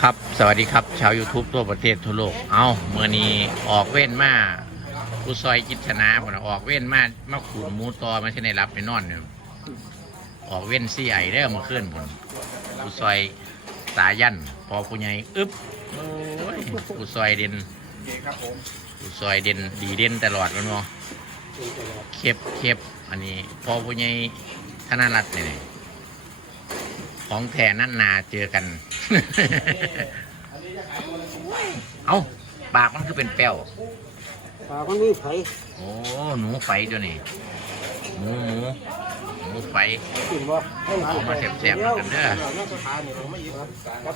ครับ สวัสดีครับ ชาว YouTube ทั่วประเทศทั่วโลก เอาเมื่อนี้ออกเว้นมาผู้ซอยจิตชนะผมนะออกเว้นมามาขูดหมูตอไม่ใช่ในรับไปนอนเนี่ยออกเว้นซี่ไอได้อมาขึ้นผมผู้ซอยสายันพอผู้ใหญ่อึ๊บอ้ยผู้ซอยเด่นผู้ซอยเด่นดีเด่นตลอดกันเนาะเข็บเข็บอันนี้พอผู้ใหญ่ธนรัตน์เนี่ย ของแท้นั่นนาเจอกัน เอาปากมันคือเป็นแป้วปากมันมีไผโอ้หนูไฟตัวนี้หมูหมูหมูไฟกินบ่เอามาแซ่บๆกันเด้อครับ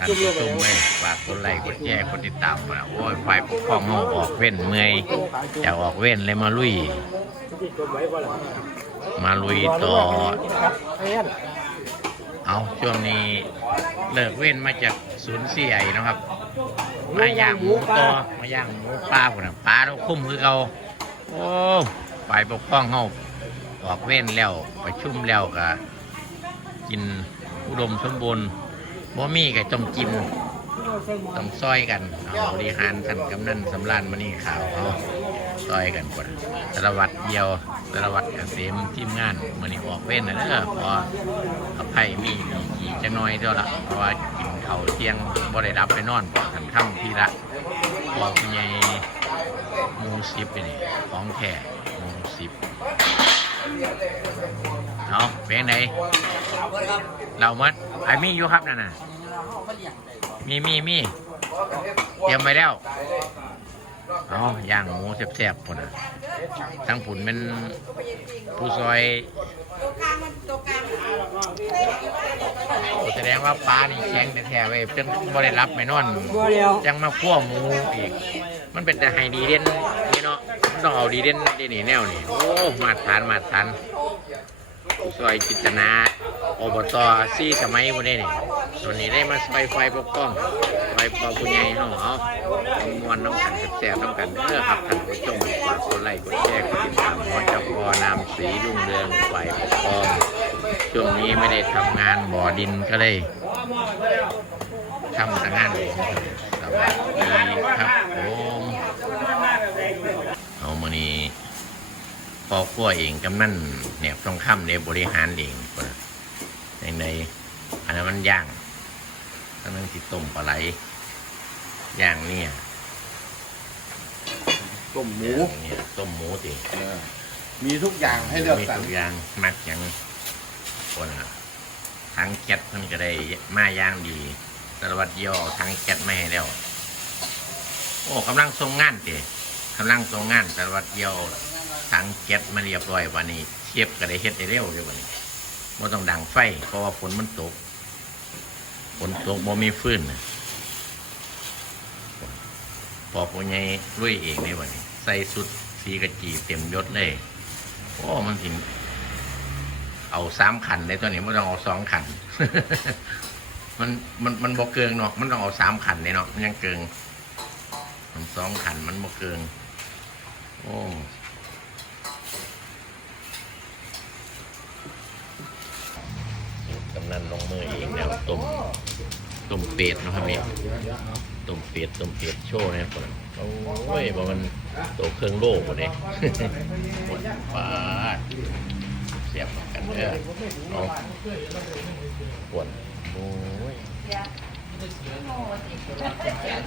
ท่านจุ่มผู้เรือไปชมเว้ยฝากกดไลค์กดแชร์กดติดตามกันนะโอ้ยไฟปกครองห้องออกเว้นเมื่อยจะออกเว้นเลยมาลุยที่กดไว้บ่ล่ะมาลุยต่อ เอาช่วงนี้เลิกเว้นมาจากศูนย์เสี่ไอนะครับ มาย่างหมูต่อมาย่างหมูปลาผมนะปลาเราคุ้มคือเขาโอ้ฝ่ายปกครองเขาออกเว้นแล้วไปชุ่มแล้วก็กินอุดมสมบูรณ์บ่มีก็ต้องกินต้องซอยกันเอาบริหารท่านกำนันสำรานมานี่ข่าวเอาซอยกันก่อนสารวัตรเดียวสารวัตร กษมทีมงานมานี่ออกเว้นนะเด้อพออภัยมีอีกจะน้อยเท่าละเพราะว่ากินเขาเที่ยงบ่ได้รับไปนอนทันค่ำทีละพอคุณยายมูสิบไปนี่ของแท้มูสิบเอาเป็นไงเรามัดไอ้มีอยู่ครับนั่นน่ะมีมีมีเตรียมไปแล้ว เอาย่างหมูแซ่บๆคนน่ะทั้งผุนเป็นผู้ซอยโอ้แสดงว่าปลานี่แข็งแท้ๆไว้จนบ่ได้รับไม่นอนบ่เดียวยังมาคั่วหมูอีก มันเป็นแต่ไฮดีเด่นนี่เนาะมันต้องเอาดีเด่นดีนี่แนวนี่โอ้มาตรฐานมาตรฐานซอยจิตนา อบตซี่สมัยวันนี้นี่ตัวนี้ได้มาซอยไฟปกป้องไฟปอผู้ใหญ่เฮาเอามวนน้ำกันแซ่บน้ำกันเด้อครับท่านผู้ชมฝากกดไลค์กดแชร์กดติดตามหมอเจ้าพ่อนามสีรุ่งเรืองไฟปกป้องช่วงนี้ไม่ได้ทำงานบ่อดินก็เลยทำแต่งานหลวงสวัสดีครับผมเอามานี้พอขั้วเองกำนั่นเนี่ยต้องค้ำในบริหารเองคนละอย่าง ในอันนั้นมันย่างอันนั้นติต้มปลาไหลย่างเนี่ยต้มหมูย่างเนี่ยต้มหมูติเออมีทุกอย่างให้เลือกมีสรรทุกอย่างมักอย่างคนละทั้งแก๊สมันก็ได้มาย่างดีสารวัตรเยี่ยวทั้งแก๊สไม่ให้แล้ว โอ้กำลังทรงงานเตะกำลังทรงงานสารวัตรเยี่ยวทั้งแก๊สมาเรียบร้อยวันนี้เทียบก็ได้เฮ็ดได้เร็วเลยวันนี้ ไม่ต้องดังไฟ เพราะว่าฝนมันตก ฝนตกบ่มีฟืนน่ะพอผู้ใหญ่ลุยเองในวันนี้ ใส่สุดสีกระจีเต็มยศเลยโอ้มันถินเอาสามขันในตัวนี้ไม่ต้องเอาสองขัน มันมันมันบกเกิงเนาะมันต้องเอาสามขันเลยเนาะมันยังเกิง มันสองขันมันบกเกิง โอ้กำนัน ลงมือเองแล้วต้มต้มเป็ดเนาะครับเนี่ยต้มเป็ดต้มเป็ดโชว์นะครับผมโอ้ยบอกมันโตเครื่องโลกหมดเลยหมดปาดเสียบกันเด้อเอาปวดโอ้ย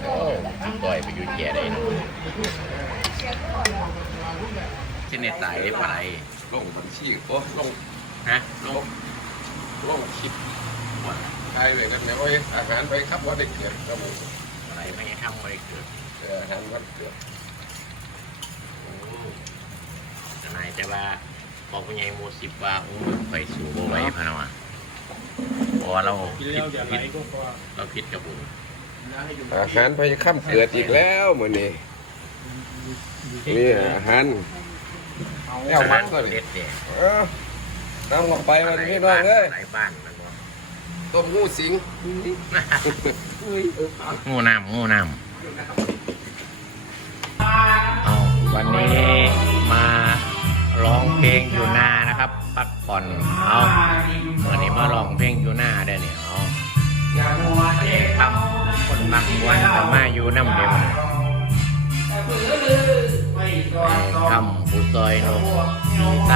โอ้ยต่อยไปอยู่แก่ได้เนาะที่ในตายได้ปะไรลงบัญชีโอ้ลงฮะลง ลงคลิปใครไปกันเนี่ยว่าอาหารไปครับว่าได้เกิดครับผมอะไรไม่ให้ทำอะไรเกิดเอออาหารวันเกิดโอ้ทนายแต่ว่าพอผู้ใหญ่หมูสิบว่าโอ้ยไปสู่บ่ไหวพะเนาะเพราะว่าเราผิดผิดเราผิดกับบุญอาหารไปค่ำเกิดอีกแล้วเหมือนนี้นี่อาหารแอวมันก็เด็เลยดเด็ด เออ น้ำลงไปวันพี่น้องเอ้ยหลายบ้านมันว่าต้มงูสิงงูน้ำงูน้ำเอาวันนี้มาร้องเพลงอยู่หน้านะครับพักผ่อนเอาวันนี้มาร้องเพลงอยู่หน้าได้เนี่ยเอาทำคนมาอยู่น้ำเดียวทำผู้ซอยนกมีใต้เอา